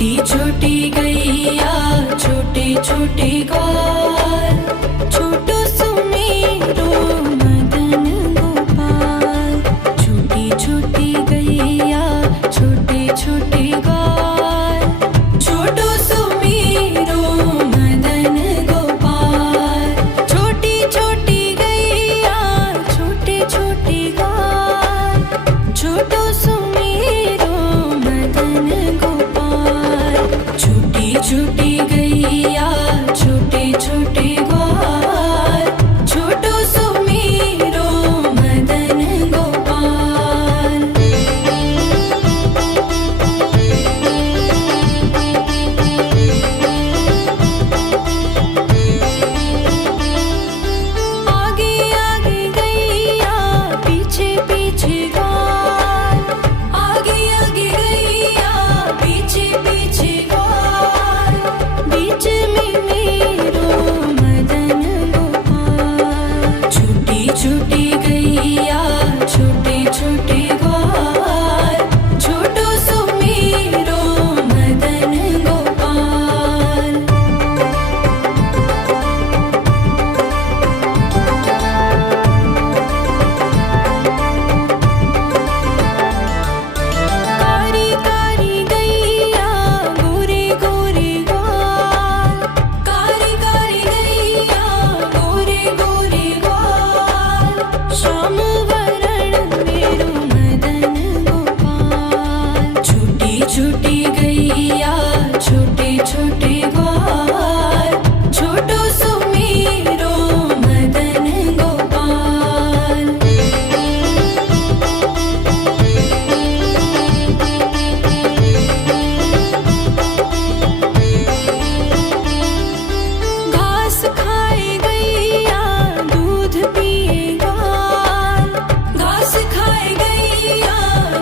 छोटी छोटी गैया छोटे छोटे ग्वाल, छोटो सुमेरो मदन गोपाल। छोटी छोटी गैया छोटे छोटे ग्वाल, छोटो सुमेरो मदन गोपाल। छोटी छोटी गैया छोटे छोटे ग्वाल, छोटो सुमेरो मदन गोपाल। छोटी छोटी गैया छोटे छोटे ग्वाल, छोटो सुमेरो मदन गोपाल। आगे आगे गैया पीछे पीछे ग्वाल, आगे आगे गैया पीछे पीछे ग्वाल। बीच में मेरो मदन गोपाल। छोटी छोटी गैया छोटे छोटे ग्वाल, छोटो सुमेरो मदन गोपाल। कारी कारी गैया गोरे गोरे ग्वाल, कारी कारी गैया गोरे गोरे ग्वाल। श्याम वरण मेरो मदन गोपाल। छोटी छोटी गैया छोटे छोटे ग्वाल, छोटो सुमेरो मदन गोपाल। घास खाए गैया दूध पिए ग्वाल, घास खाए गैया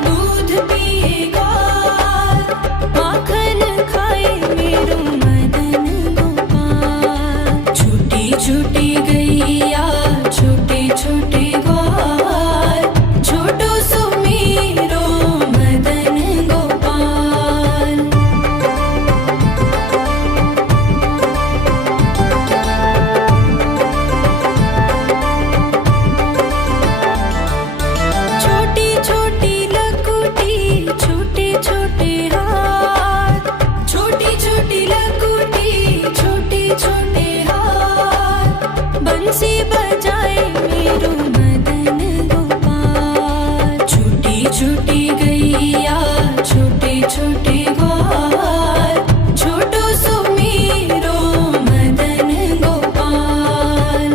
दूध पिए ग्वाल। माखन खाए मेरो मदन गोपाल। छोटी छोटी गैया छोटे छोटे ग्वाल, छोटो सुमेरो मदन गोपाल। छोटी छोटी लकुटी छोटे छोटे हाथ, छोटी छोटी लकुटी छोटे छोटे हाथ। बंसी बजाए मेरो मदन गोपाल। छोटी छोटी गैया छोटे छोटे ग्वाल, छोटो सुमेरो मदन गोपाल।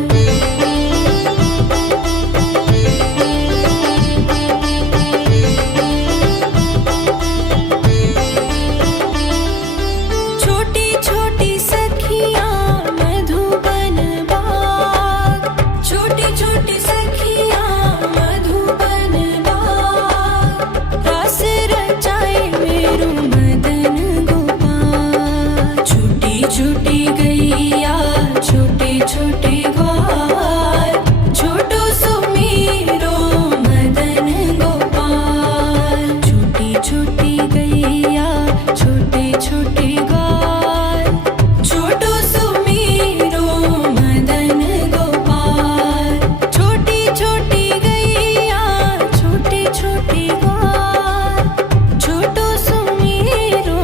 छोटी छोटी सखियाँ मधुबन बाग, छोटी छोटी सखियाँ मधुबन बाग। रास रचाए मेरो मदन गोपाल। छोटी छोटी गैया छोटे छोटे ग्वाल, छोटो सुमेरो मदन गोपाल। छोटी छोटी गैया छोटे छोटे ग्वाल, छोटो सुमेरो मदन गोपाल। छोटी छोटी गैया छोटे छोटे ग्वाल, छोटो सुमेरो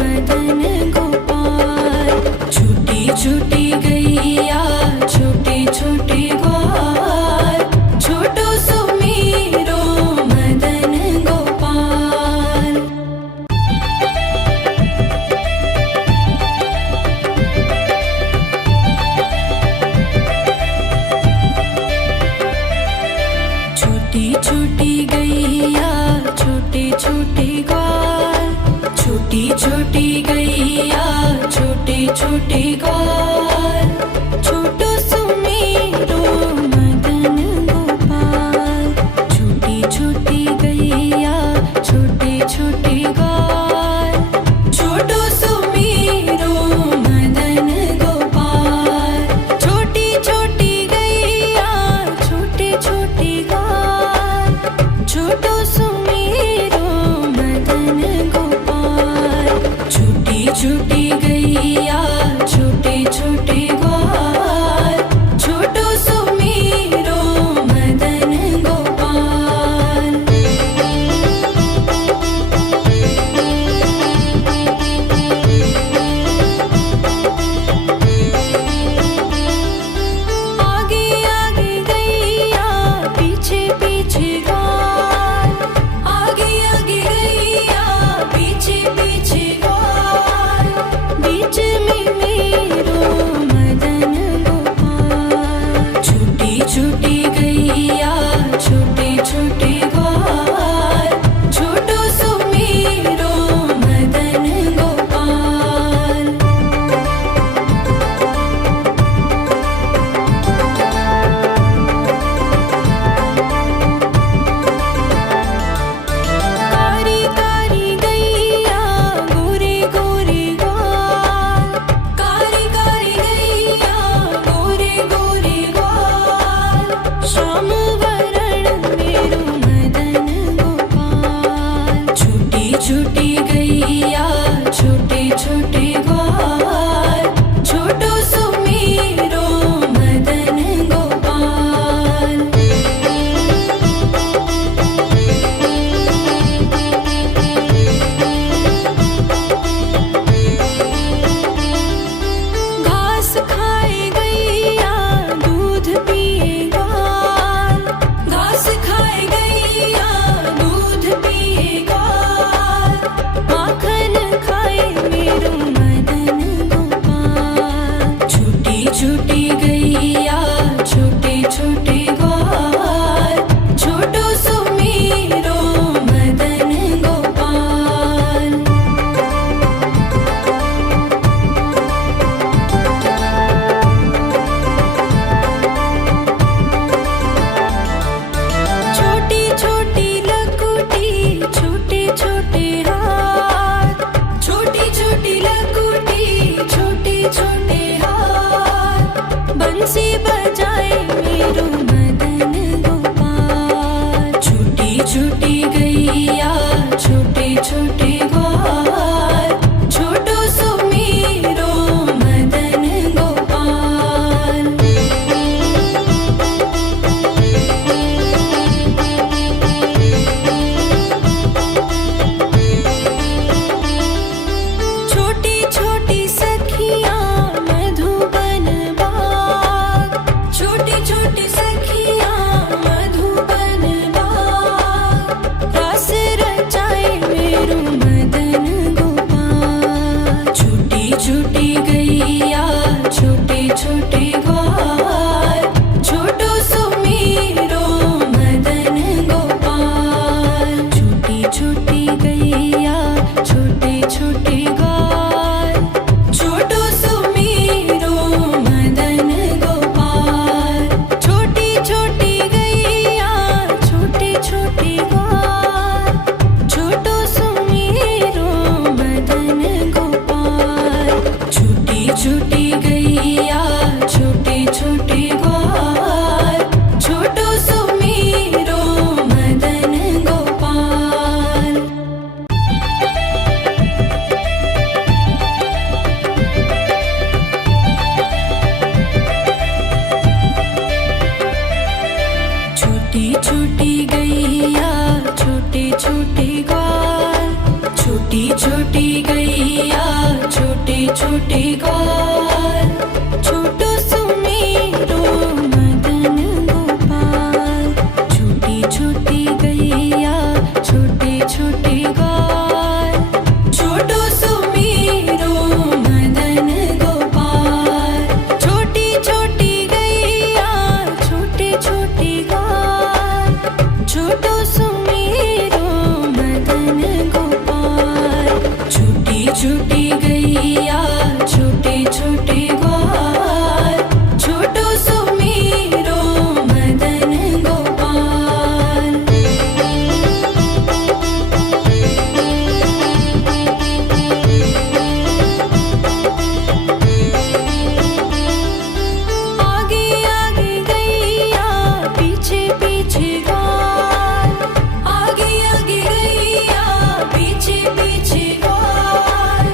मदन गोपाल। छोटी छोटी गैया छोटे छोटे ग्वाल, छोटो सुमेरो मदन गोपाल। छोटी छोटी गैया छोटे छोटे ग्वाल, छोटी छोटी गैया छोटे छोटे ग्वाल, छोटो सुमेरो मदन गोपाल। छोटी छोटी गैया छोटे छोटे ग्वाल, छोटो सुमेरो मदन गोपाल। छोटी छोटी गैया छोटे छोटे ग्वाल, छोटो सुमेरो मदन गोपाल। छोटी छोटे ग्वाल छोटो सुमेरो मदन गोपाल छोटी छोटी गैया छोटे छोटे ग्वाल छोटो सुमेरो मदन गोपाल छोटी छोटी गैया छोटे छोटे ग्वाल छोटो सुमेरो मदन गोपाल छोटी छोटी गैया छोटे छोटे ग्वाल छोटी छोटी गैया छोटे छोटे ग्वाल छोटो सुमेरो मदन गोपाल छोटी छोटी गैया छोटे छोटे ग्वाल छोटो सुमेरो मदन गोपाल छोटी छोटी गैया छोटे छोटे ग्वाल छोटो सुमेरो मदन गोपाल छोटी छोटी गैया छोटे छोटे ग्वाल छोटो सुमेरो मदन गोपाल आगे आगे गैया पीछे पीछे ग्वाल आगे आगे गैया पीछे पीछे ग्वाल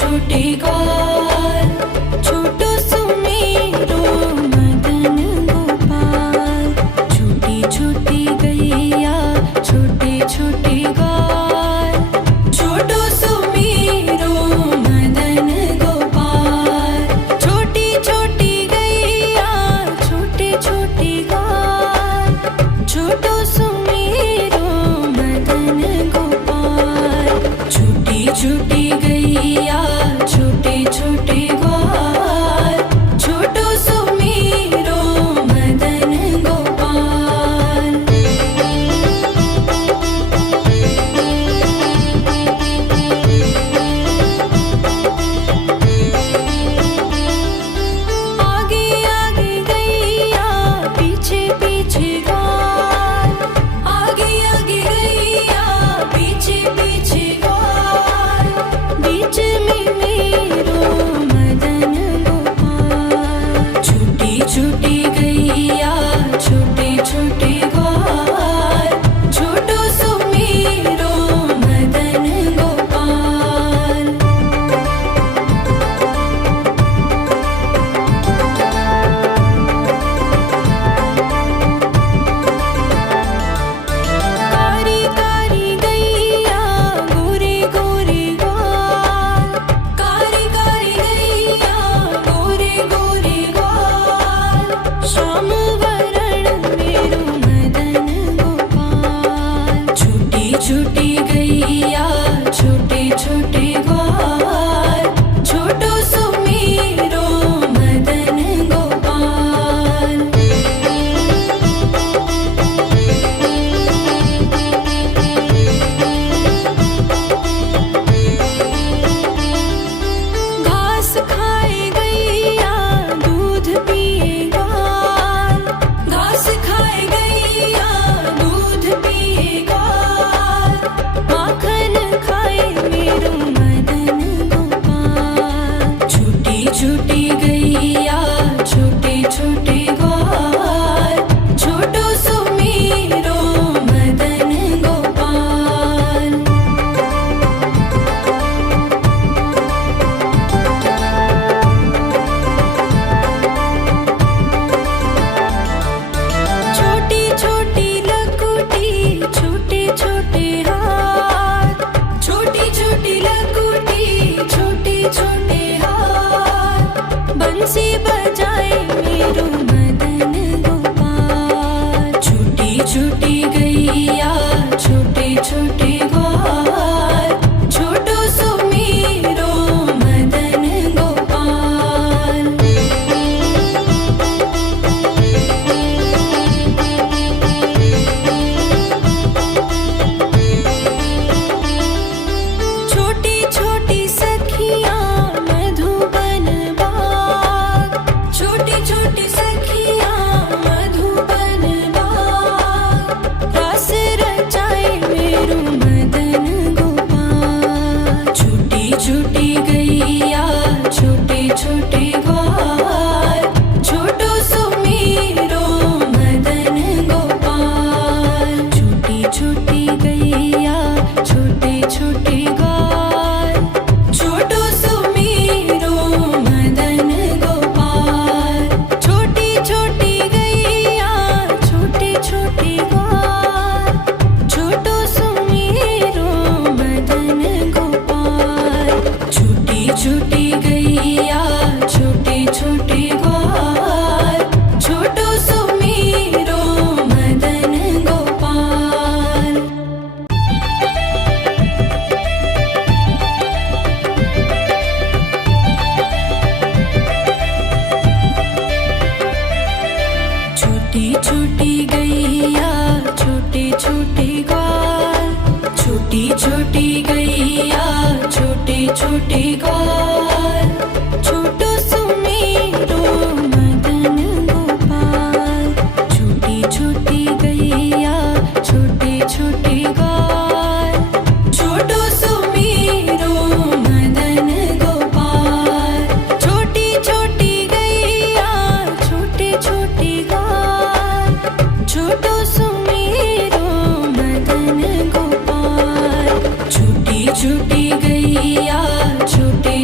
छोटे ग्वाल, छोटो सुमेरो मदन गोपाल। छोटी छोटी गैया छोटे छोटे ग्वाल, छोटो सुमेरो मदन गोपाल। छोटी छोटी गैया छोटे छोटे ग्वाल, छोटो सुमेरो मदन गोपाल। छोटी छोटी गैया छोटे छोटे ग्वाल, छोटो सुमेरो मदन गोपाल। आगे आगे गैया पीछे पीछे ग्वाल, आगे आगे गैया पीछे पीछे ग्वाल। बीच में मेरो मदन गोपाल। छोटी छोटी गैया छोटे छोटे ग्वाल, छोटो सुमेरो मदन गोपाल। कारी कारी गैया गोरे गोरे ग्वाल, कारी कारी गैया गोरे गोरे ग्वाल। श्याम वरण मेरो मदन गोपाल। छोटी छोटी गैया छोटे छोटे ग्वाल, छोटो सुमेरो मदन गोपाल। घास खाए गैया दूध पिए ग्वाल, घास खाए गैया दूध पिए ग्वाल। माखन खाए मेरो मदन गोपाल। छोटी छोटी गैया छोटे छोटे ग्वाल, छोटो सुमेरो मदन गोपाल। छोटी छोटी लकुटी छोटे छोटे हाथ, छोटी छोटी लकुटी छोटे छोटे हाथ। बंसी बजाए मेरो मदन गोपाल। छोटी छोटी गैया छोटे छोटे ग्वाल, छोटो सुमेरो मदन गोपाल। छोटी छोटी सखियाँ मधुबन बाग, छोटी छोटी सखियाँ मधुबन बाग। रास रचाए मेरो मदन गोपाल। छोटी छोटी गैया छोटे छोटे ग्वाल, छोटो सुमेरो मदन गोपाल। छोटी छोटी गैया छोटे छोटे ग्वाल, छोटो सुमेरो मदन गोपाल। छोटी छोटी गैया छोटे छोटे ग्वाल, छोटो सुमेरो मदन गोपाल। छोटी छोटी गैया छोटे छोटे ग्वाल, छोटो सुमेरो मदन गोपाल। छोटी छोटी गैया छोटे छोटे ग्वाल, छोटी छोटी गैया छोटे छोटे ग्वाल, छोटो सुमेरो मदन गोपाल। छोटी छोटी गैया छोटे छोटे ग्वाल, छोटो सुमेरो मदन गोपाल। छोटी छोटी गैया छोटे छोटे ग्वाल, छोटो सुमेरो मदन गोपाल। छोटी छोटी गैया छोटे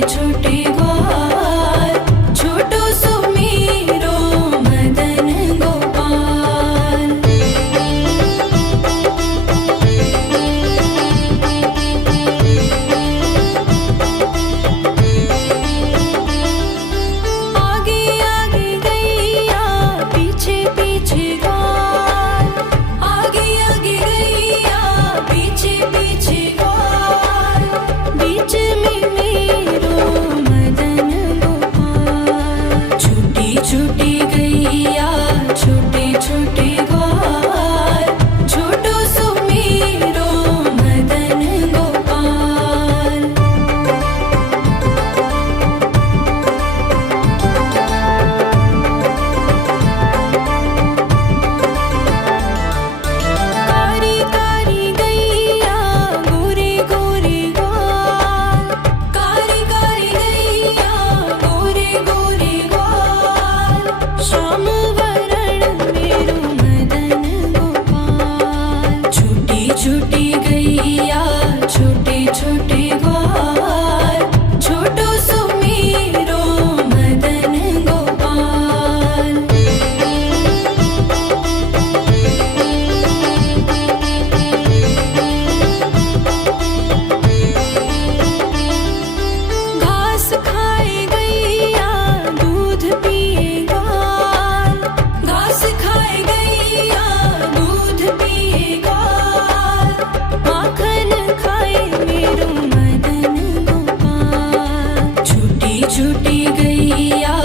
छोटी गैया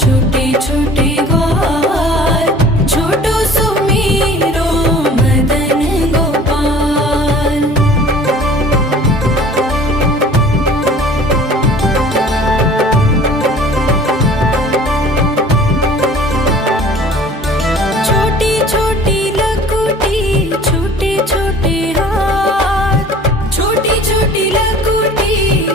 छोटे छोटे ग्वाल, छोटो सुमेरो मदन गोपाल। छोटी छोटी लकुटी छोटे छोटे हाथ, छोटी छोटी लकुटी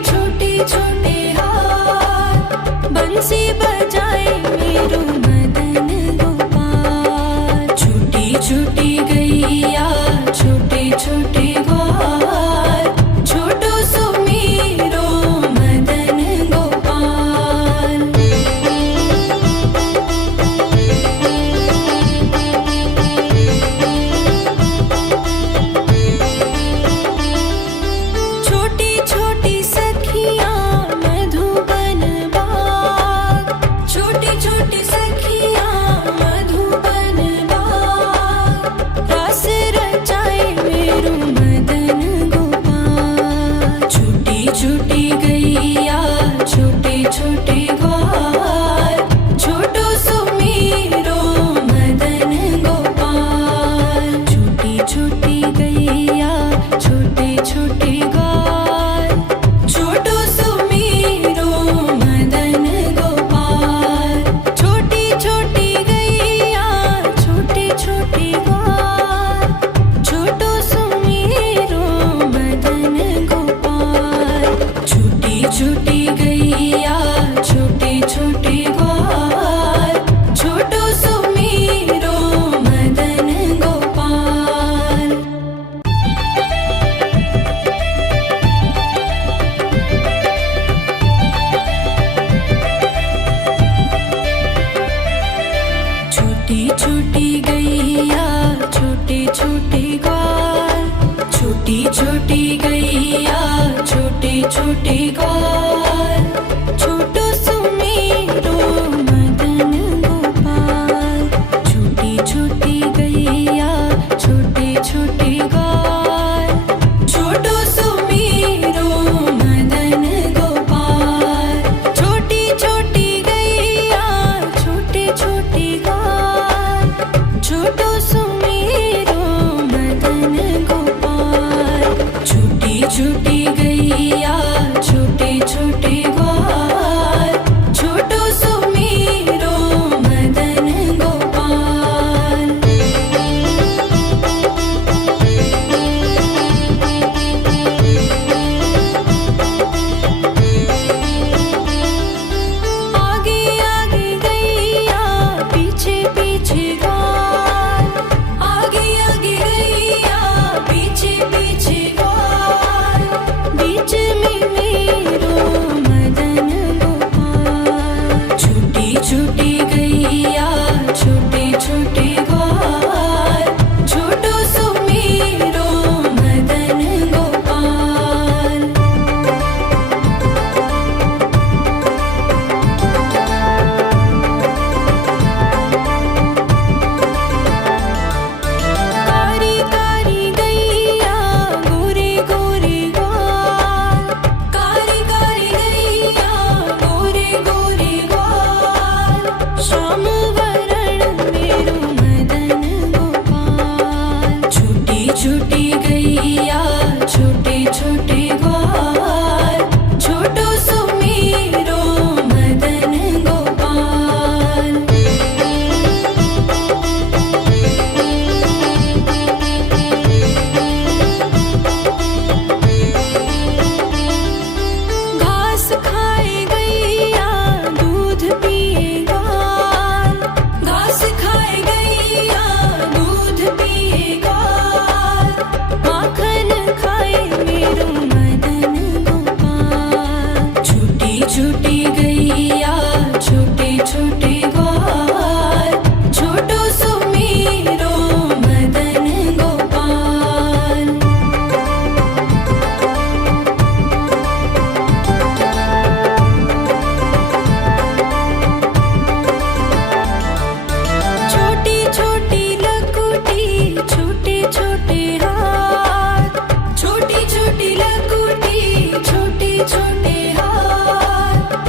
छोटे छोटे हाथ, बंसी बजाए मेरो मदन गोपाल। छोटी छोटी गैया छोटे छोटे ग्वाल, छोटो सुमेरो मदन गोपाल। छोटी छोटी सखियाँ मधुबन बाग, छोटी छोटी सखियाँ मधुबन बाग, रास रचाए मेरो मदन गोपाल। छोटी छोटी गैया छोटे छोटे ग्वाल, छोटो सुमेरो मदन गोपाल। छोटी छोटी गैया छोटे छोटे ग्वाल, छोटो सुमेरो मदन गोपाल। छोटी छोटी गैया छोटे छोटे ग्वाल, छोटो सुमेरो मदन गोपाल। छोटी छोटी गैया छोटे छोटे ग्वाल, छोटो सुमेरो मदन गोपाल। छोटी छोटी गैया छोटे छोटे ग्वाल, छोटी छोटी गैया छोटे छोटे ग्वाल, छोटो सुमेरो मदन गोपाल। छोटी छोटी गैया छोटे छोटे ग्वाल, छोटो सुमेरो मदन गोपाल। छोटी छोटी गैया छोटे छोटे ग्वाल, छोटो सुमेरो मदन गोपाल। छोटी छोटी गैया छोटे छोटे ग्वाल, छोटो सुमेरो मदन गोपाल। आगे आगे गैया पीछे पीछे ग्वाल, आगे आगे गैया पीछे पीछे ग्वाल, बीच में मेरो मदन गोपाल। छोटी छोटी गैया छोटे छोटे ग्वाल, छोटो सुमेरो मदन गोपाल। कारी कारी गैया गोरे गोरे ग्वाल, कारी कारी गैया गोरे गोरे ग्वाल, श्याम वरण मेरो मदन गोपाल। छोटी छोटी गैया छोटे छोटे ग्वाल, छोटो सुमेरो मदन गोपाल। घास खाए गैया दूध पिए ग्वाल, घास खाए गैया दूध पिए ग्वाल, माखन खाए मेरो मदन गोपाल। छोटी छोटी गैया छोटे छोटे ग्वाल, छोटो सुमेरो मदन गोपाल। छोटी छोटी लकुटी छोटे छोटे हाथ, छोटी छोटी लकुटी छोटे छोटे हाथ,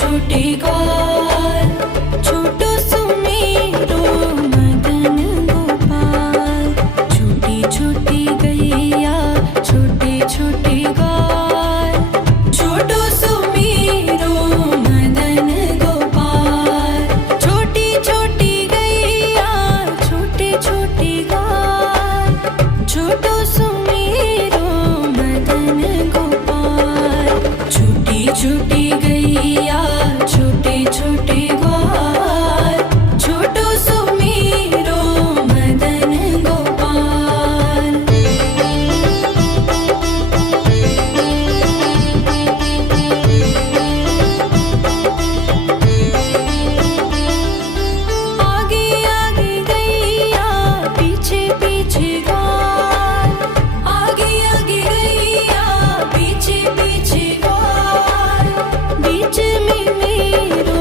छोटे ग्वाल, छोटो सुमेरो मदन गोपाल। छोटी छोटी गैया छोटे छोटे ग्वाल, छोटो सुमेरो मदन गोपाल। छोटी छोटी गैया छोटे छोटे ग्वाल, छोटो सुमेरो मदन गोपाल। छोटी छोटी गैया छोटे छोटे ग्वाल, छोटो सुमेरो मदन गोपाल। आगे आगे गैया पीछे पीछे ग्वाल, आगे आगे गैया पीछे पीछे ग्वाल। बीच में मेरो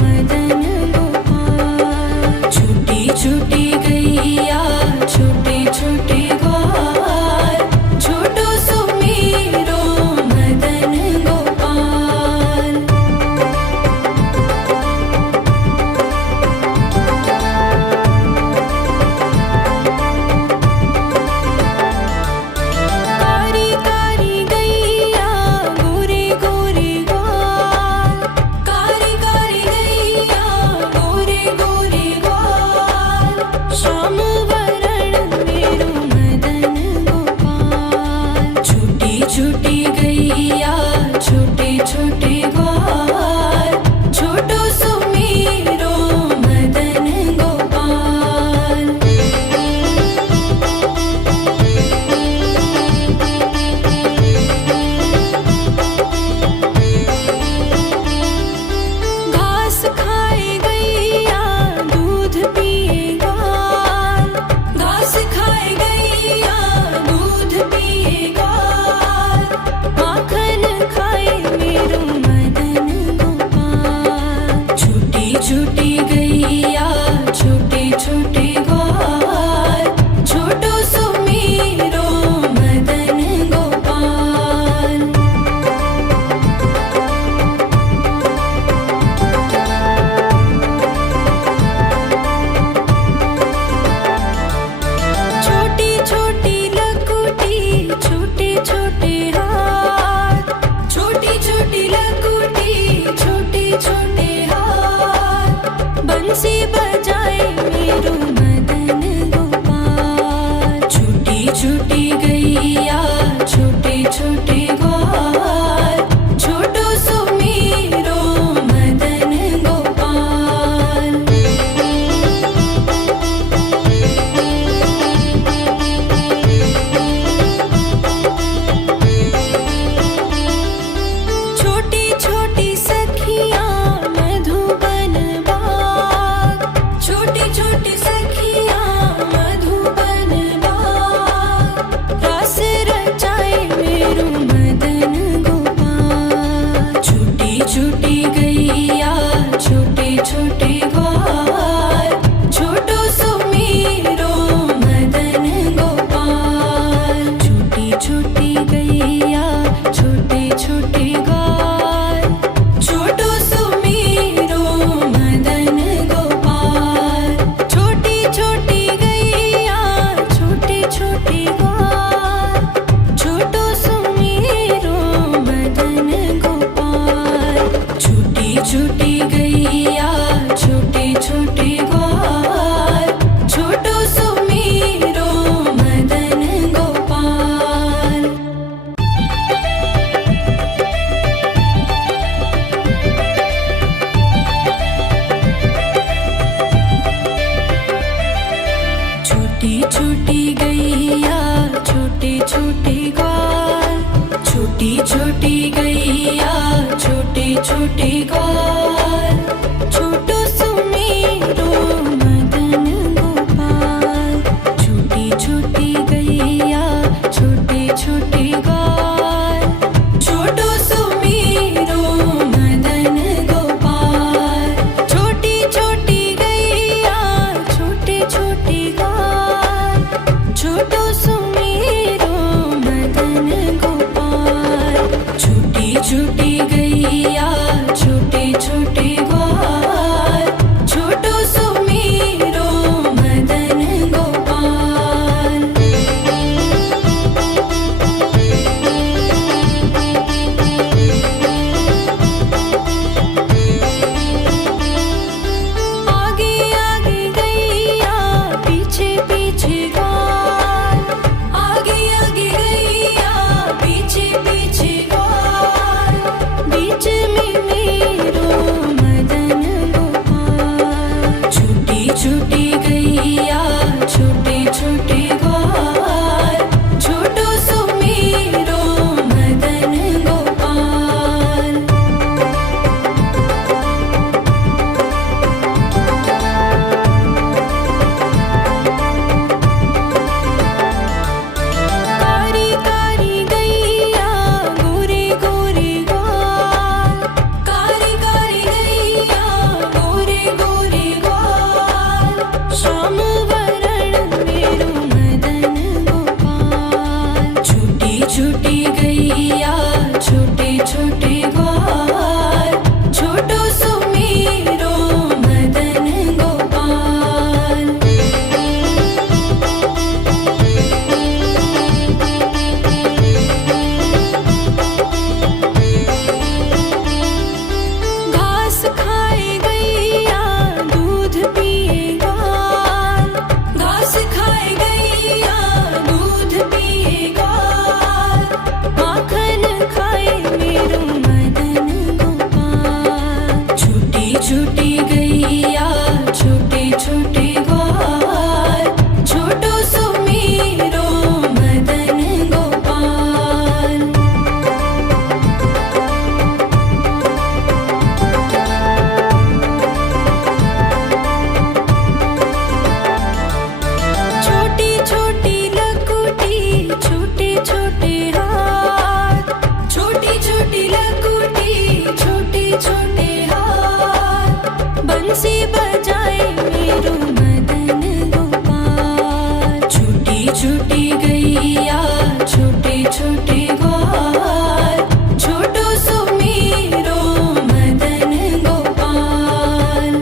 मदन गोपाल। छोटी छोटी गैया छोटे छोटे ग्वाल, छोटो सुमेरो मदन गोपाल। कारी कारी गैया गोरे गोरे ग्वाल, कारी कारी गैया गोरे गोरे ग्वाल। श्याम वरण मेरो मदन गोपाल। छोटी छोटी गैया छोटे छोटे ग्वाल, छोटो सुमेरो मदन गोपाल। घास खाए गैया दूध पिए ग्वाल, घास खाए गैया दूध पिए ग्वाल। माखन खाए मेरो मदन गोपाल। छोटी छोटी गैया छोटे छोटे ग्वाल, छोटो सुमेरो मदन गोपाल। छोटी छोटी लकुटी छोटे छोटे हाथ, छोटी छोटी लकुटी छोटे छोटे हाथ। बंसी बजाए मेरो मदन गोपाल। छोटी छोटी गैया छोटे छोटे ग्वाल, छोटो सुमेरो मदन गोपाल। छोटी छोटी सखियाँ मधुबन बाग, छोटी छोटी सखियाँ मधुबन बाग। रास रचाए मेरो मदन गोपाल। छोटी छोटी गैया छोटे छोटे ग्वाल, छोटो सुमेरो मदन गोपाल। छोटी छोटी गैया छोटे छोटे ग्वाल, छोटो सुमेरो मदन गोपाल। छोटी छोटी गैया छोटे छोटे ग्वाल, छोटो सुमेरो मदन गोपाल। छोटी छोटी गैया छोटे छोटे ग्वाल, छोटो सुमेरो मदन गोपाल। छोटी छोटी गैया छोटे छोटे ग्वाल, छोटी छोटी गैया छोटे छोटे ग्वाल, छोटो सुमेरो मदन गोपाल। छोटी छोटी गैया छोटे छोटे ग्वाल, छोटो सुमेरो मदन गोपाल। छोटी छोटी गैया छोटे छोटे ग्वाल, छोटो सुमेरो मदन गोपाल। छोटी छोटी गैया बंसी बजाए मेरो मदन गोपाल। छोटी छोटी गैया छोटे छोटे ग्वाल, छोटो सो मेरो मदन गोपाल।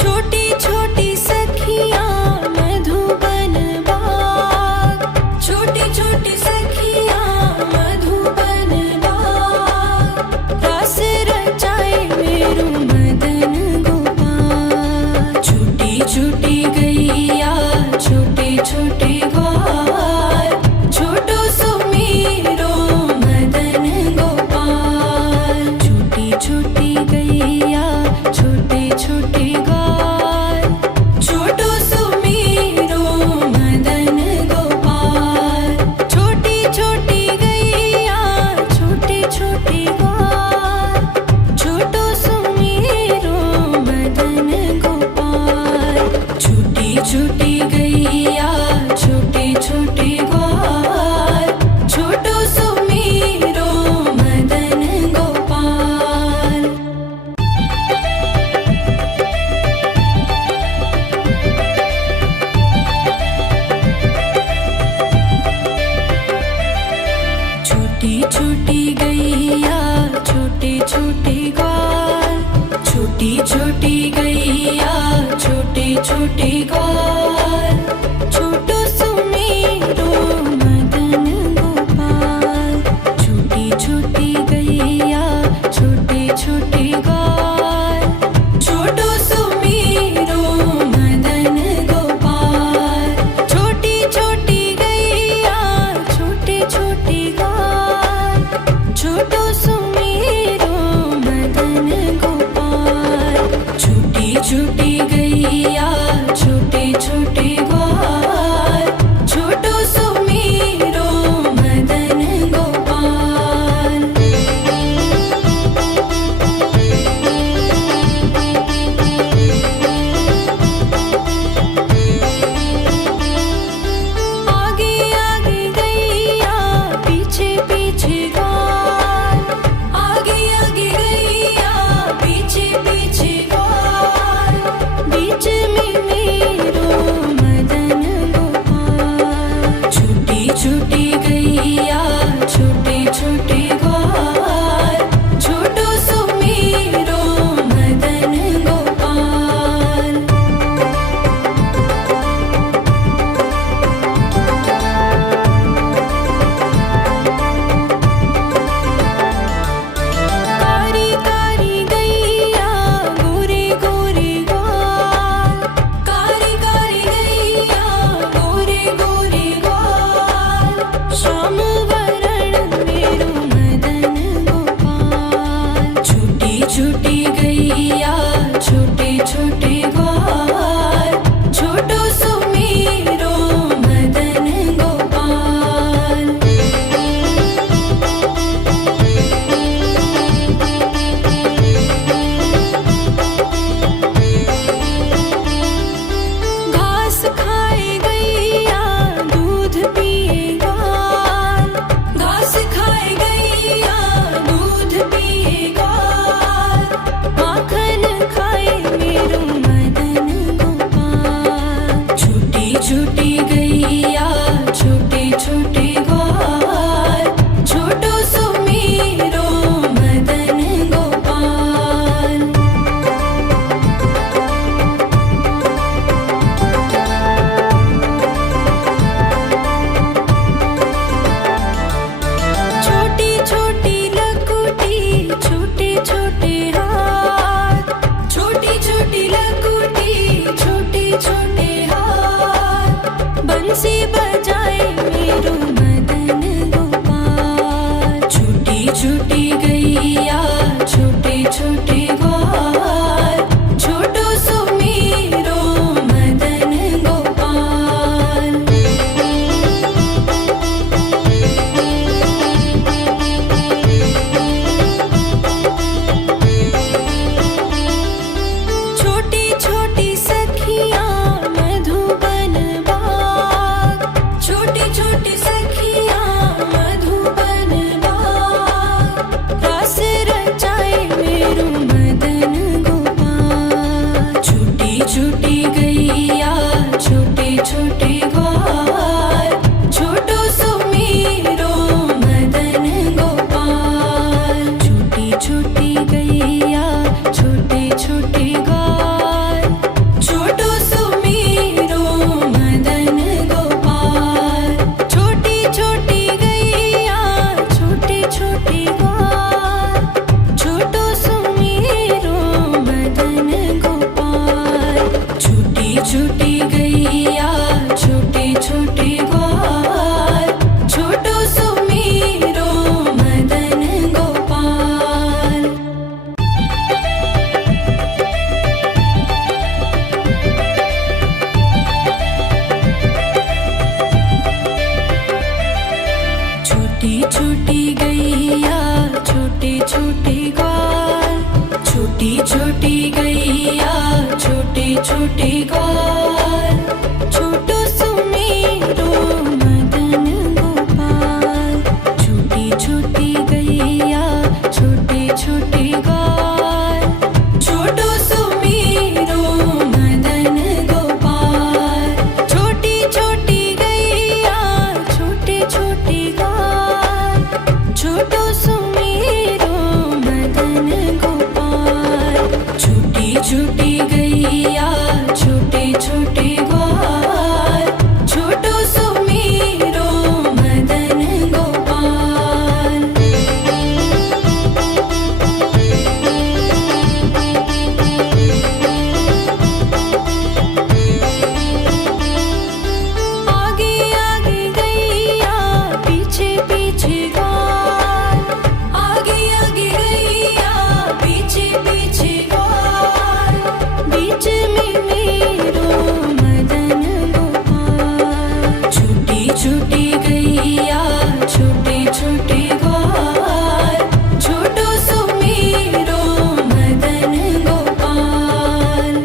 छोटी छोटी सखियाँ मधुबन बाग, छोटी छोटी सखियाँ मधुबन बाग, रास रचाए मेरो मदन गोपाल। छोटी छोटी गैया छोटे छोटे ग्वाल, छोटो सो मेरो मदन गोपाल। छोटी छोटी गैया छोटे छोटे ग्वाल, छोटो सो मेरो मदन गोपाल। छोटी छोटी गैया छोटे छोटे ग्वाल, छोटो सो मेरो मदन गोपाल। छोटी छोटी गैया छोटे छोटे ग्वाल, छोटो सो मेरो मदन गोपाल। छोटी छोटी गैया छोटे छोटे ग्वाल, छोटी छोटी गैया छोटे छोटे ग्वाल, छोटो सो मेरो मदन गोपाल। छोटी छोटी गैया छोटे छोटे ग्वाल, छोटो सो मेरो मदन गोपाल। छोटी छोटी गैया छोटे छोटे ग्वाल, छोटो सो मेरो मदन गोपाल। छोटी छोटी गैया छोटे छोटे छोटे ग्वाल छोटो सुमेरो मदन गोपाल छोटी छोटी गैया छोटे छोटे ग्वाल छोटो सुमेरो मदन गोपाल छोटी छोटी गैया छोटे छोटे ग्वाल छोटो सुमेरो मदन गोपाल छोटी छोटी गैया छोटे छोटे ग्वाल छोटो सुमेरो मदन गोपाल आगे आगे गैया पीछे पीछे ग्वाल आगे आगे गैया पीछे पीछे ग्वाल बीच में मेरो मदन गोपाल छोटी छोटी गैया छोटे छोटे ग्वाल छोटो सुमेरो मदन गोपाल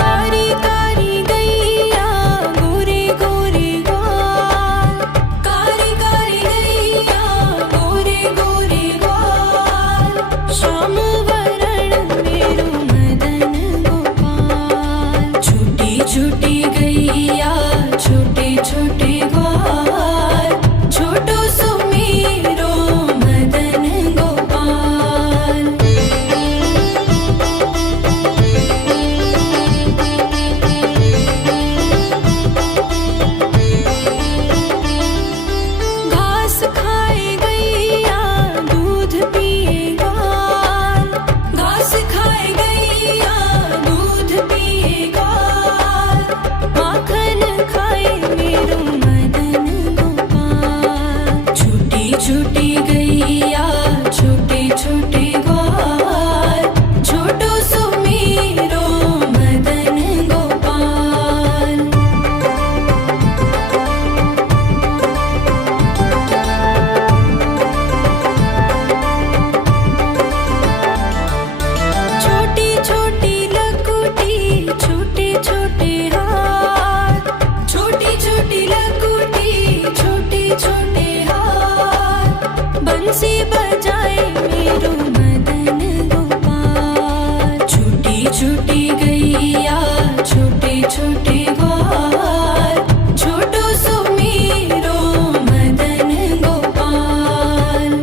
कारी कारी गैया गोरे गोरे ग्वाल कारी कारी गैया गोरे गोरे ग्वाल श्याम वरण मेरो मदन गोपाल छोटी छोटी गैया छोटे छोटे ग्वाल छोटो सुमेरो मदन गोपाल घास खाए गैया दूध पिए ग्वाल घास खाए गैया दूध पिए ग्वाल माखन खाए मेरो मदन गोपाल छोटी छोटी गैया छोटे छोटे ग्वाल छोटो सुमेरो मदन गोपाल छोटी छोटी लकुटी छोटे छोटे हाथ छोटी छोटी लकुटी छोटे छोटे हाथ बंसी बजाए मेरो मदन गोपाल छोटी छोटी गैया छोटे छोटे ग्वाल छोटो सुमेरो मदन गोपाल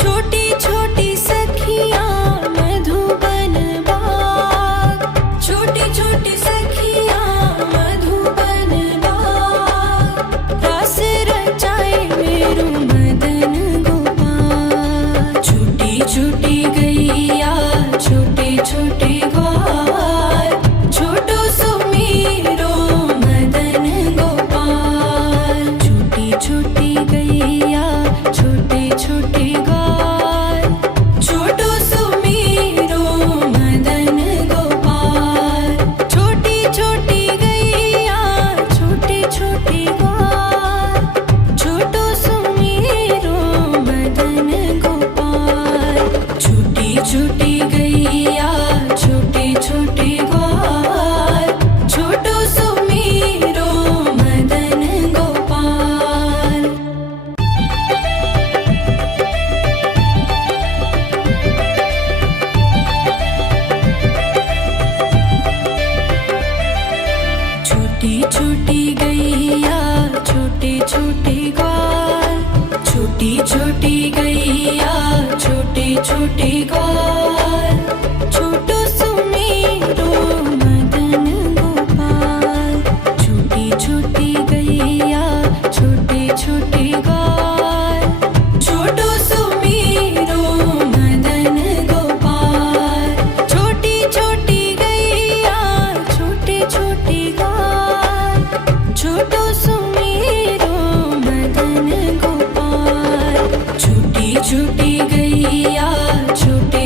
छोटी छोटी सखियां मधुबन बाग छोटी छोटी सखियां मधुबन बाग रास रचाए मेरो मदन गोपाल छोटी छोटी गैया छोटे छोटे ग्वाल छोटो सुमेरो मदन गोपाल छोटी छोटी गैया छोटे छोटे ग्वाल छोटो सुमेरो मदन गोपाल छोटी छोटी गैया छोटे छोटे ग्वाल छोटो सुमेरो मदन गोपाल छोटी छोटी गैया छोटे छोटे ग्वाल छोटो सुमेरो मदन गोपाल छोटी छोटी गैया छोटे छोटे ग्वाल छोटी छोटी गैया छोटे छोटे ग्वाल छोटो सुमेरो मदन गोपाल छोटी छोटी गैया छोटे छोटे ग्वाल छोटो सुमेरो मदन गोपाल छोटी छोटी गैया छोटे छोटे ग्वाल छोटो सुमेरो मदन गोपाल छोटी छोटी गैया छोटे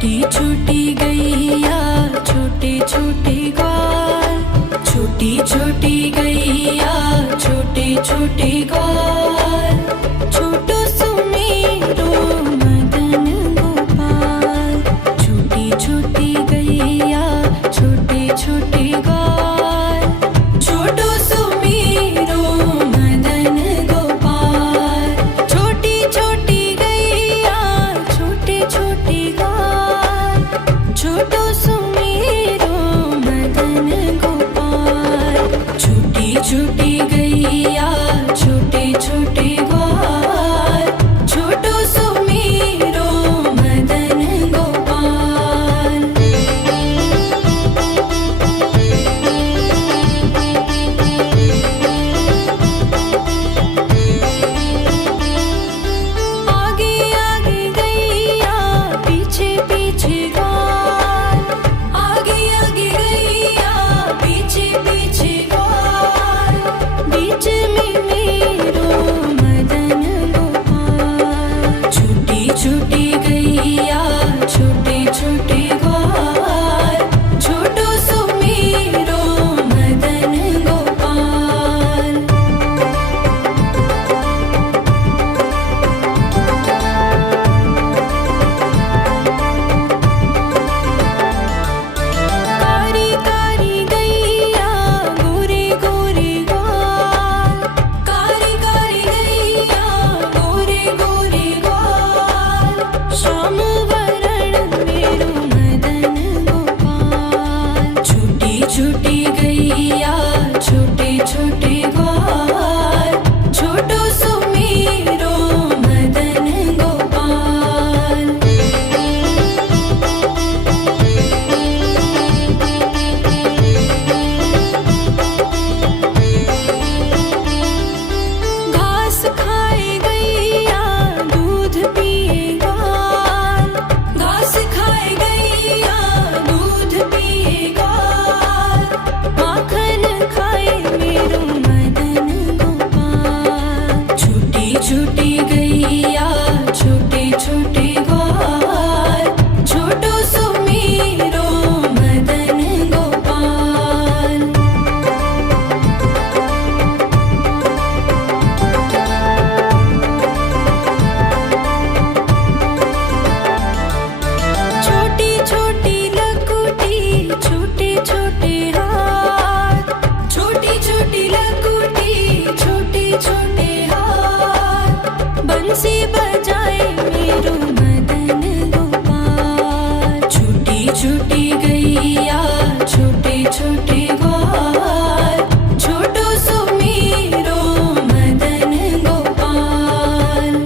छोटी छोटी गैया छोटे छोटे ग्वाल, छोटी छोटी गैया छोटे छोटे ग्वाल, छोटो सुमेरो मदन गोपाल। छोटी छोटी गैया छोटे छोटे ग्वाल, छोटो सुमेरो मदन गोपाल। छोटी छोटी गैया छोटे छोटे ग्वाल, छोटो सुमेरो मदन गोपाल। छोटी छोटी गैया छोटे छोटे ग्वाल, छोटो सुमेरो मदन गोपाल। आगे आगे गैया पीछे पीछे ग्वाल, आगे आगे गैया पीछे पीछे ग्वाल, बीच में मेरो मदन गोपाल। छोटी छोटी गैया छोटे छोटे ग्वाल, छोटो सुमेरो मदन गोपाल। कारी कारी गैया गोरे गोरे ग्वाल, कारी कारी गैया गोरे गोरे ग्वाल, श्याम वरण मेरो मदन गोपाल। छोटी छोटी गैया छोटे छोटे ग्वाल, छोटो सुमेरो मदन गोपाल। घास खाए गैया दूध पिए ग्वाल, घास खाए गैया दूध पिए ग्वाल, माखन खाए मेरो मदन गोपाल। छोटी छोटी गैया छोटे छोटे ग्वाल, छोटो सुमेरो मदन गोपाल। छोटी छोटी लकुटी छोटे छोटे हाथ, छोटी छोटी लकुटी छोटे छोटे हाथ, बंसी बजाए मेरो मदन गोपाल। छोटी छोटी गैया छोटे छोटे ग्वाल, छोटो सुमेरो मदन गोपाल।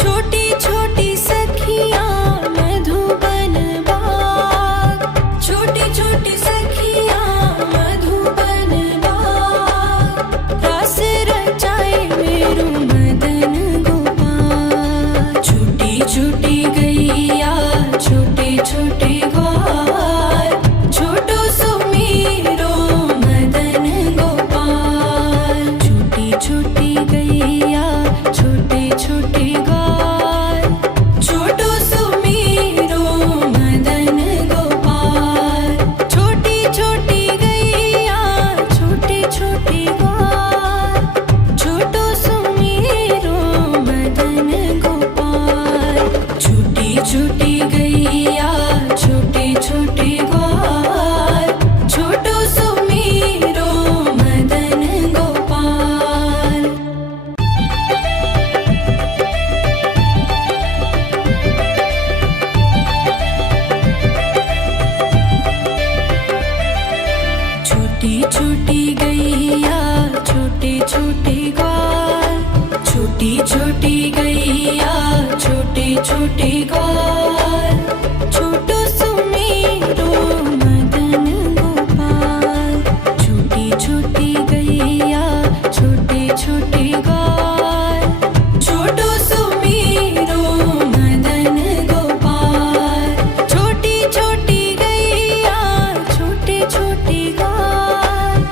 छोटी छोटी सखियाँ मधुबन बाग, छोटी छोटी सखियाँ मधुबन बाग, रास रचाए मेरो मदन गोपाल। छोटी छोटी गैया छोटे छोटे ग्वाल, छोटो सुमेरो मदन गोपाल। छोटी छोटी गैया छोटे छोटे ग्वाल, छोटो सुमेरो मदन गोपाल। छोटी छोटी गैया छोटे छोटे ग्वाल, छोटो सुमेरो मदन गोपाल। छोटी छोटी गैया छोटे छोटे ग्वाल, छोटो सुमेरो मदन गोपाल। छोटी छोटी गैया छोटे छोटे ग्वाल, छोटी छोटी गैया छोटे छोटे ग्वाल, छोटो सुमेरो मदन गोपाल। छोटी छोटी गैया छोटे छोटे ग्वाल, छोटो सुमेरो मदन गोपाल। छोटी छोटी गैया छोटे छोटे ग्वाल,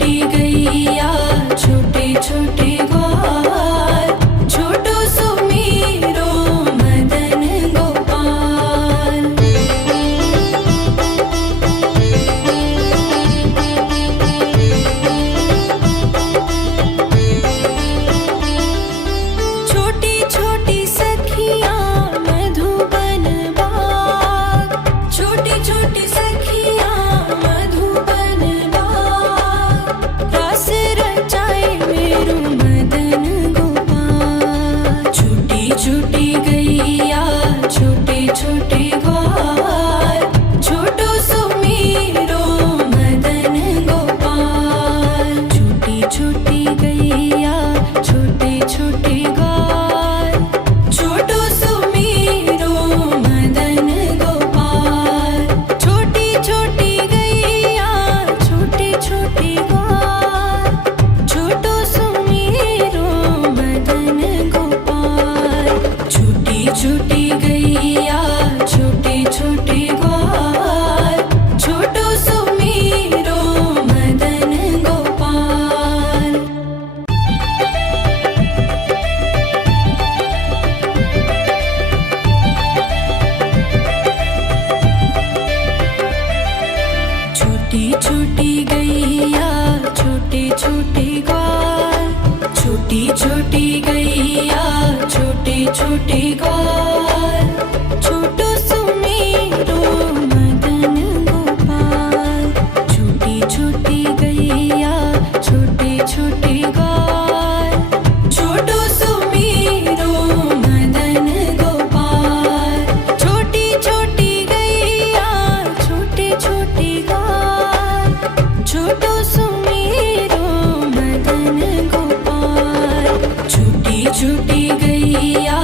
छोटी गैया छोटे छोटे ग्वाल, छोटो सुमीरो मदन गोपाल। छोटी छोटी सखियाँ मधुबन बाग, छोटी छोटी सखियाँ मधुबन बाग, रास रचाए मेरो मदन गोपाल। छोटी छोटी गैया छोटे छोटे ग्वाल, छोटो सुमीरो मदन गोपाल। छोटी छोटी गैया छोटे छोटे ग्वाल, छोटो सुमीरो मदन गोपाल। छोटी छोटी गैया छोटे छोटे ग्वाल, छोटो सुमीरो मदन गोपाल। छोटी छोटी गैया छोटे छोटे ग्वाल, छोटो सुमीरो मदन गोपाल। छोटी छोटी गैया छोटे छोटे ग्वाल, छोटी छोटी गैया छोटे छोटे ग्वाल, छोटो सुमीरो मदन गोपाल। छोटी छोटी गैया छोटे छोटे ग्वाल, छोटो सुमीरो मदन गोपाल। छोटी छोटी गैया छोटे छोटे ग्वाल, छोटो सुमीरो मदन गोपाल। छोटी छोटी गैया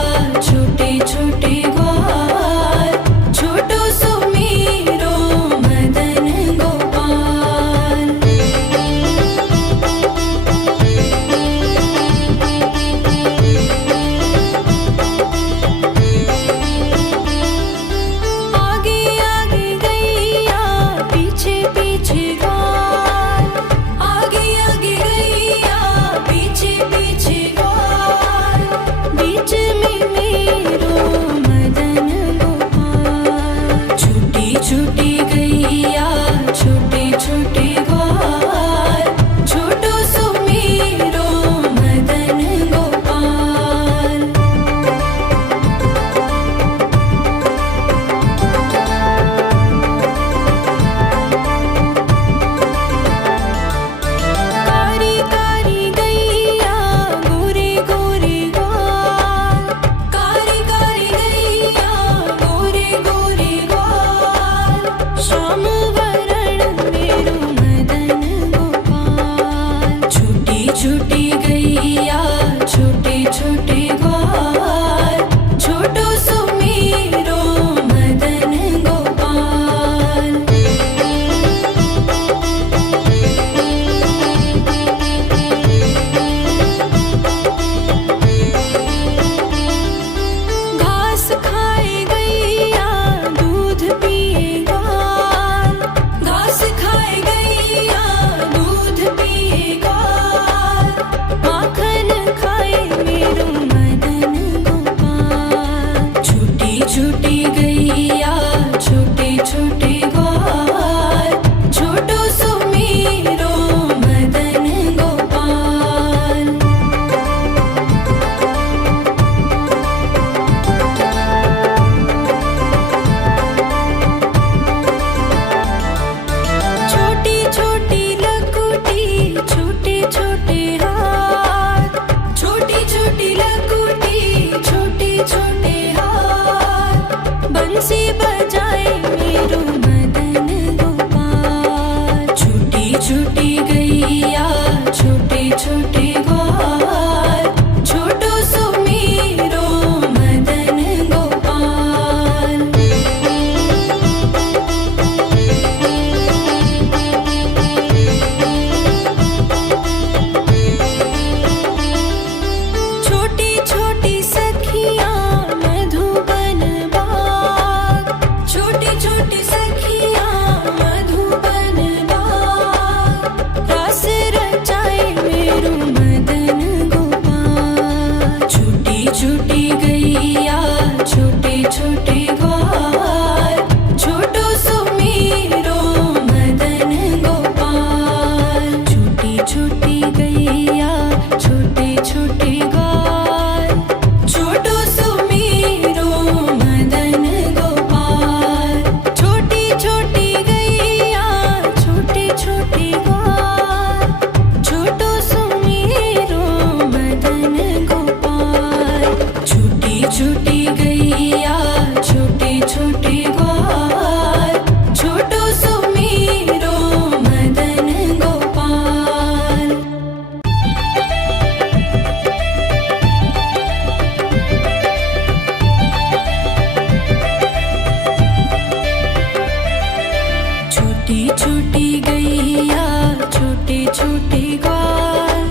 छोटे ग्वाल,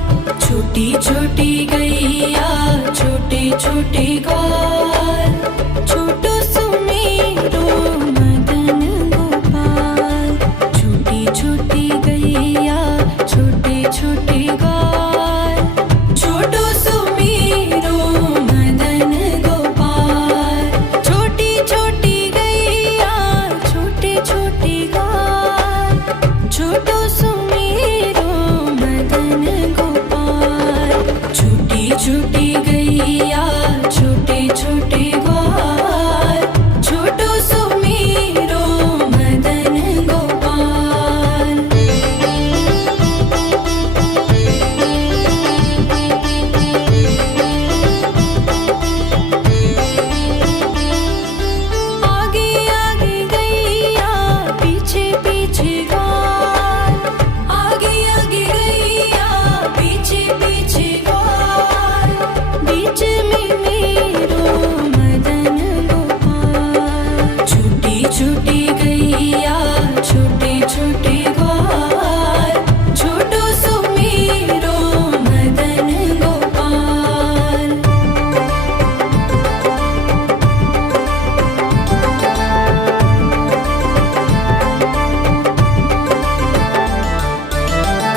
छोटी छोटी गैया छोटे छोटे ग्वाल, छोटो सुमेरो मदन गोपाल। छोटी छोटी गैया छोटे छोटे ग्वाल, छोटो सुमेरो मदन गोपाल। छोटी छोटी गैया छोटे छोटे ग्वाल, छोटो सुमेरो मदन गोपाल। छोटी छोटी गैया छोटे छोटे ग्वाल, छोटो सुमेरो मदन गोपाल। आगे आगे गैया पीछे पीछे ग्वाल, आगे आगे गैया पीछे पीछे ग्वाल। बीच में मेरो मदन गोपाल। छोटी छोटी गैया छोटे छोटे ग्वाल, छोटो सुमेरो मदन गोपाल।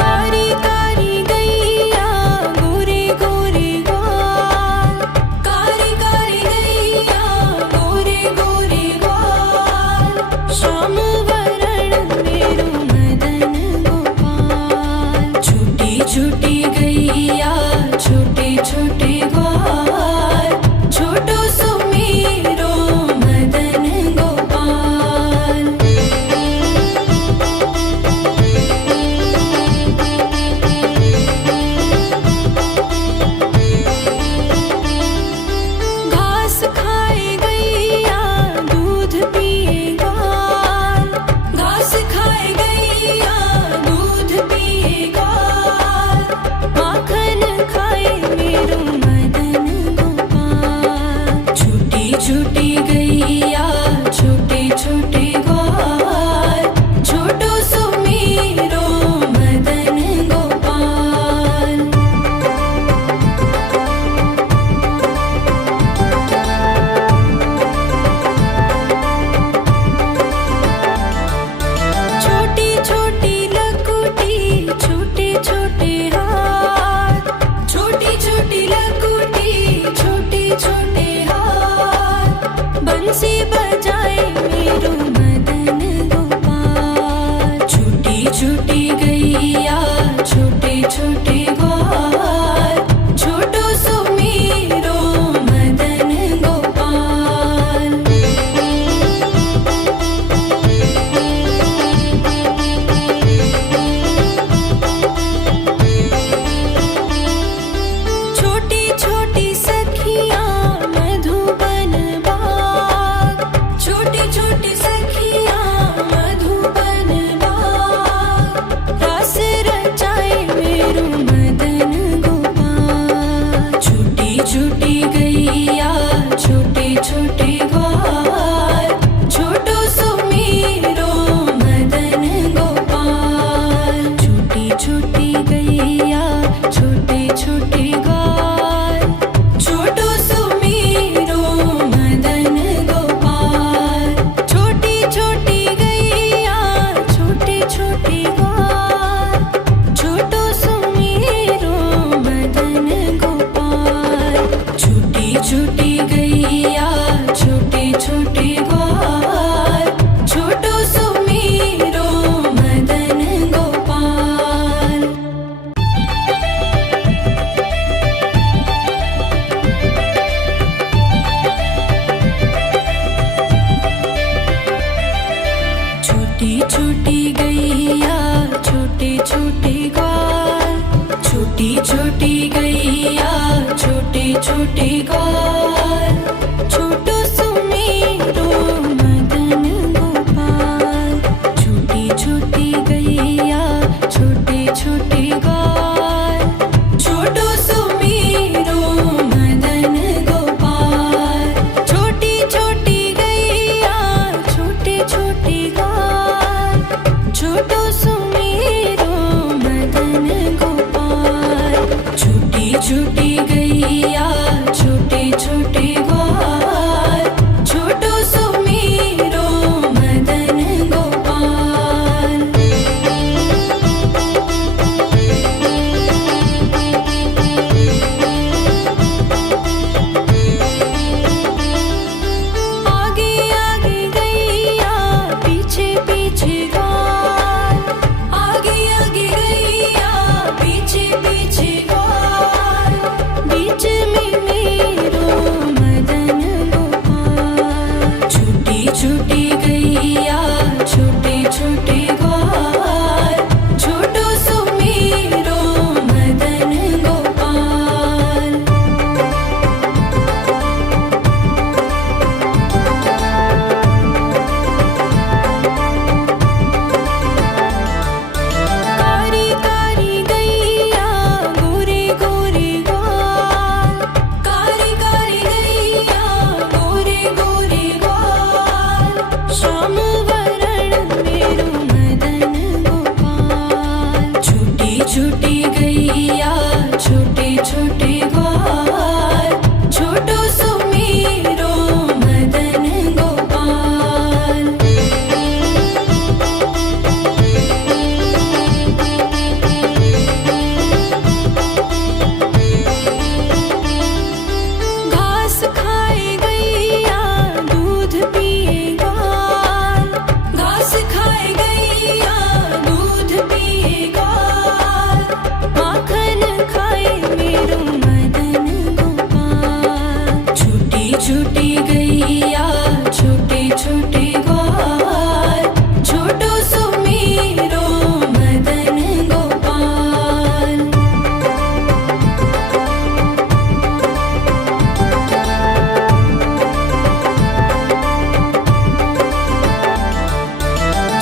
कारी कारी गैया गोरे गोरे ग्वाल, कारी कारी गैया गोरे गोरे ग्वाल। श्याम वरण मेरो मदन गोपाल। छोटी छोटी गैया छोटे छोटे ग्वाल, छोटो सुमेरो मदन गोपाल। घास खाए गैया दूध पिए ग्वाल, घास खाए गैया दूध पिए ग्वाल। माखन खाए मेरो मदन गोपाल। छोटी छोटी गैया छोटे छोटे ग्वाल, छोटो सुमेरो मदन गोपाल। छोटी छोटी लकुटी छोटे छोटे हाथ, छोटी छोटी लकुटी छोटे छोटे हाथ। बंसी बजाए मेरो मदन गोपाल। छोटी छोटी गैया छोटे छोटे ग्वाल, छोटो सुमेरो मदन गोपाल। छोटी छोटी सखियाँ मधुबन बाग, छोटी छोटी सखियाँ मधुबन बाग। रास रचाए मेरो मदन गोपाल। छोटी छोटी गैया छोटे छोटे ग्वाल, छोटो सुमेरो मदन गोपाल। छोटी छोटी गैया छोटे छोटे ग्वाल, छोटो सुमेरो मदन गोपाल। छोटी छोटी गैया छोटे छोटे ग्वाल, छोटो सुमेरो मदन गोपाल। छोटी छोटी गैया छोटे छोटे ग्वाल, छोटो सुमेरो मदन गोपाल। छूटी गैया छोटे छोटे ग्वाल छोटो सुमेरो मदन गोपाल। घास खाए गैया दूध पिए ग्वाल घास खाए गैया दूध पिए ग्वाल माखन खाए मेरो मदन गोपाल। छोटी छोटी गैया छोटे छोटे ग्वाल छोटो सुमेरो मदन गोपाल।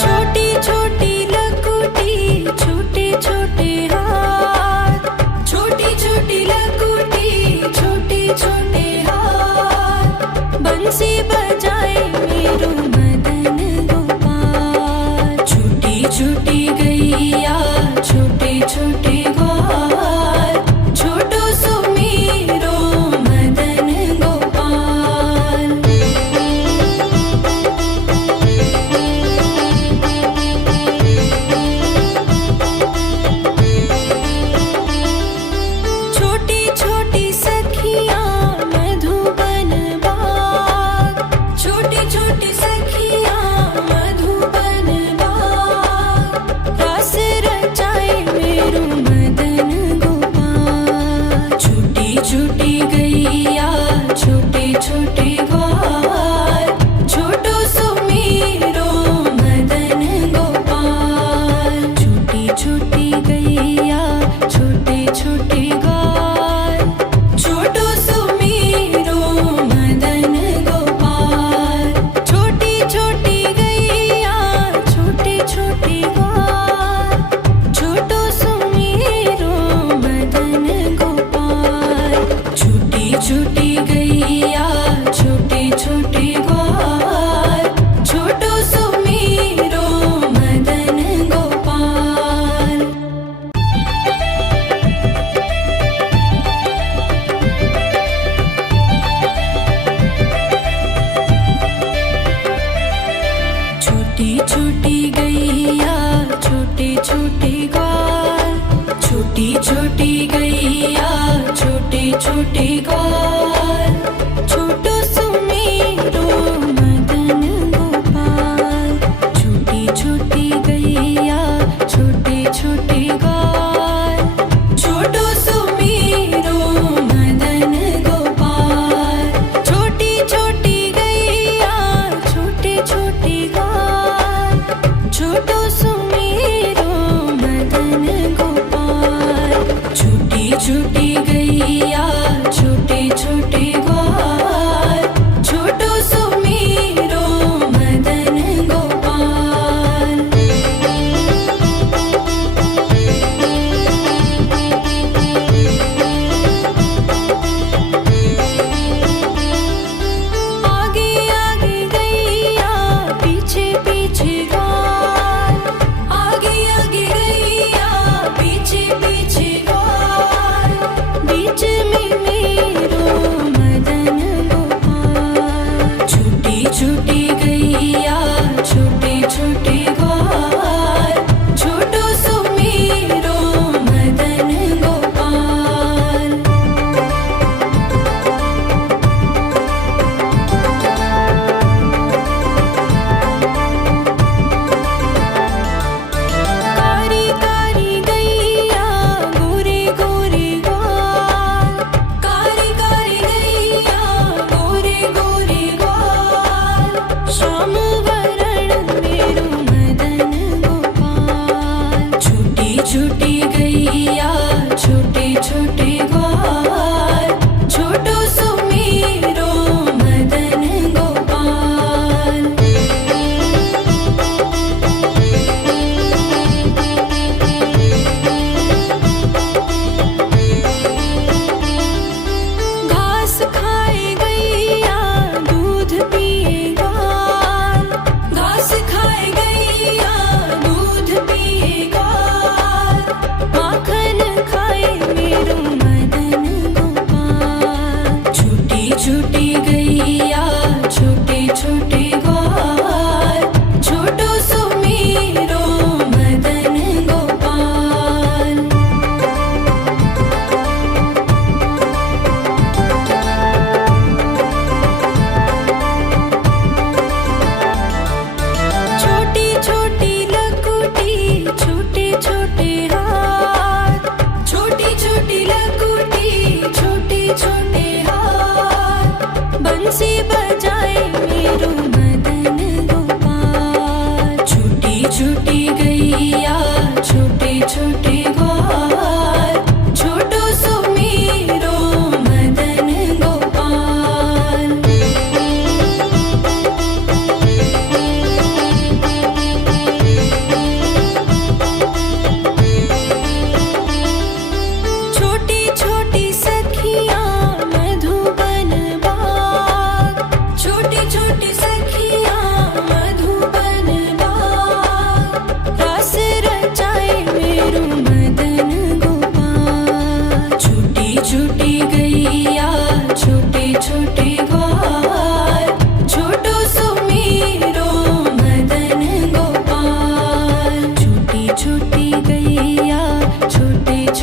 छोटी छोटी लकुटी छोटे छोटे हाथ छोटी छोटी लकुटी छोटे छोटे हाथ बंसी बजाए मेरो मदन गोपाल। छोटी छोटी गैया छोटे छोटे ग्वाल छोटो सुमेरो मदन गोपाल। छोटी छोटी सखियाँ मधुबन बाग छोटी छोटी सखियाँ मधुबन बाग रास रचाए मेरो मदन गोपाल। छोटी छोटी गैया छोटे छोटे ग्वाल छोटो सुमेरो मदन गोपाल। छोटी छोटी गैया छोटे छोटे ग्वाल छोटो सुमेरो मदन गोपाल। छोटी छोटी गैया छोटे छोटे ग्वाल छोटो सुमेरो मदन गोपाल। छोटी छोटी गैया छोटे छोटे ग्वाल छोटो सुमेरो मदन गोपाल। छोटी छोटी गैया छोटे छोटे ग्वाल छोटी छोटी गैया छोटे छोटे ग्वाल छोटो सुमेरो मदन गोपाल। छोटी छोटी गैया छोटे छोटे ग्वाल छोटो सुमेरो मदन गोपाल। छोटी छोटी गैया छोटे छोटे ग्वाल छोटो सुमेरो मदन गोपाल। छोटी छोटी गैया छोटे छोटे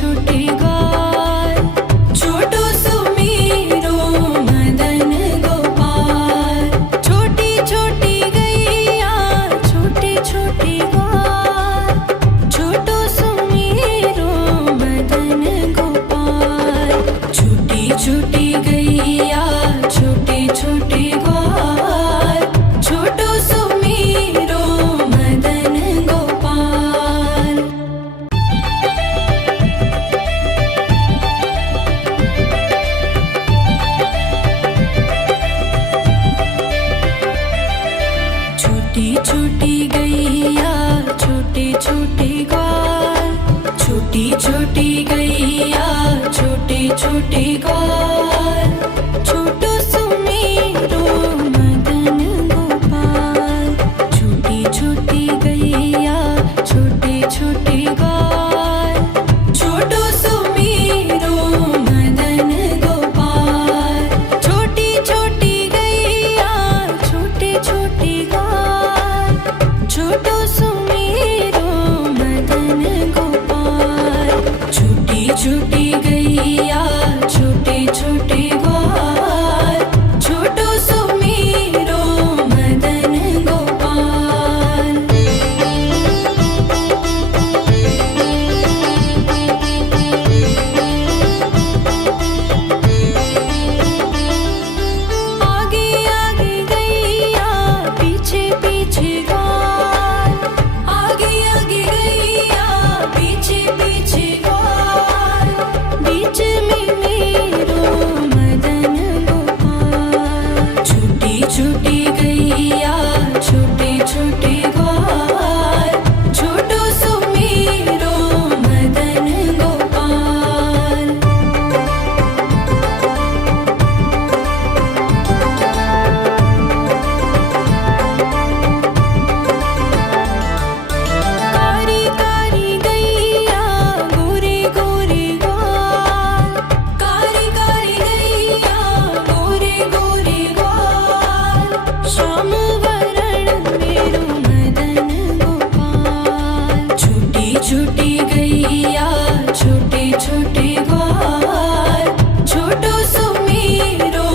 छोटे ग्वाल, छोटो सुमेरो मदन गोपाल। छोटी छोटी गैया छोटे छोटे ग्वाल, छोटो सुमेरो मदन गोपाल। छोटी छोटी गैया छोटे छोटे ग्वाल, छोटो सुमेरो मदन गोपाल। छोटी छोटी गैया छोटे छोटे ग्वाल, छोटी छोटी गैया छोटे छोटे ग्वाल, छोटो सुमेरो मदन गोपाल। छोटी छोटी गैया छोटे छोटे ग्वाल, छोटो सुमेरो मदन गोपाल। छोटी छोटी गैया छोटे छोटे ग्वाल, छोटो सुमेरो मदन गोपाल। छोटी छोटी गैया छोटे छोटे ग्वाल, छोटो सुमेरो मदन गोपाल। आगे आगे गैया पीछे पीछे ग्वाल, आगे आगे गैया पीछे पीछे ग्वाल। बीच में मेरो मदन गोपाल। छोटी छोटी गैया छोटे छोटे ग्वाल, छोटो सुमेरो मदन गोपाल। कारी कारी गैया गोरे गोरे ग्वाल, कारी कारी गैया गोरे गोरे ग्वाल। श्याम वरण मेरो मदन गोपाल। छोटी छोटी गैया छोटे छोटे ग्वाल, छोटो सुमेरो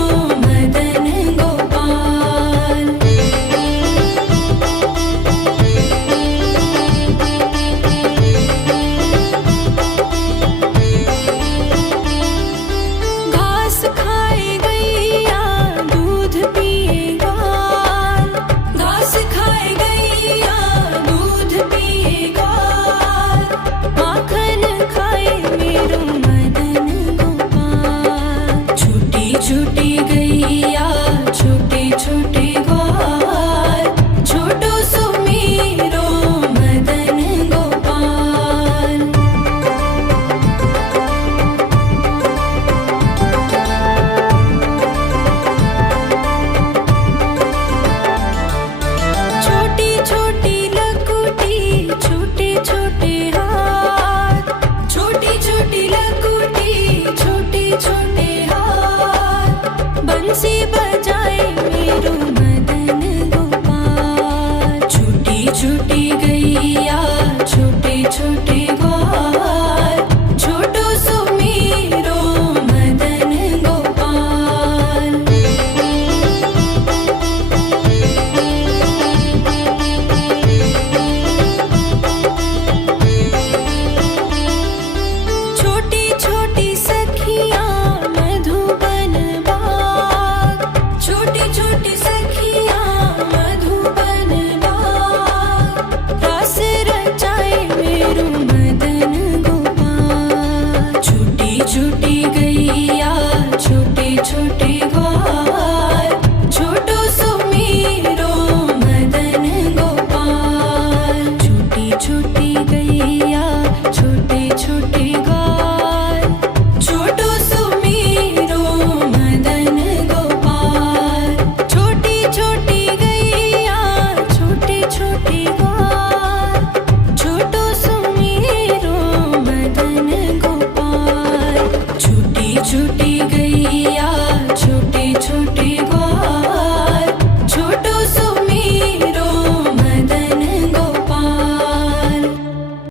मदन गोपाल। घास खाए गैया दूध पिए ग्वाल, घास खाए गैया दूध पिए ग्वाल। माखन खाए मेरो मदन गोपाल। छोटी छोटी गैया छोटे छोटे ग्वाल, छोटो सुमेरो मदन गोपाल। छोटी छोटी लकुटी छोटे छोटे हाथ, छोटी छोटी लकुटी छोटे छोटे हाथ। बंसी बजाए मेरो मदन गोपाल। छोटी छोटी गैया छोटे छोटे ग्वाल, छोटो सुमेरो मदन गोपाल। छोटी छोटी सखियाँ मधुबन बाग, छोटी छोटी सखियाँ मधुबन बाग। रास रचाए मेरो मदन गोपाल। छोटी छोटी गैया छोटे छोटे ग्वाल, छोटो सुमेरो मदन गोपाल। छोटी छोटी गैया छोटे छोटे ग्वाल, छोटो सुमेरो मदन गोपाल। छोटी छोटी गैया छोटे छोटे ग्वाल, छोटो सुमेरो मदन गोपाल। छोटी छोटी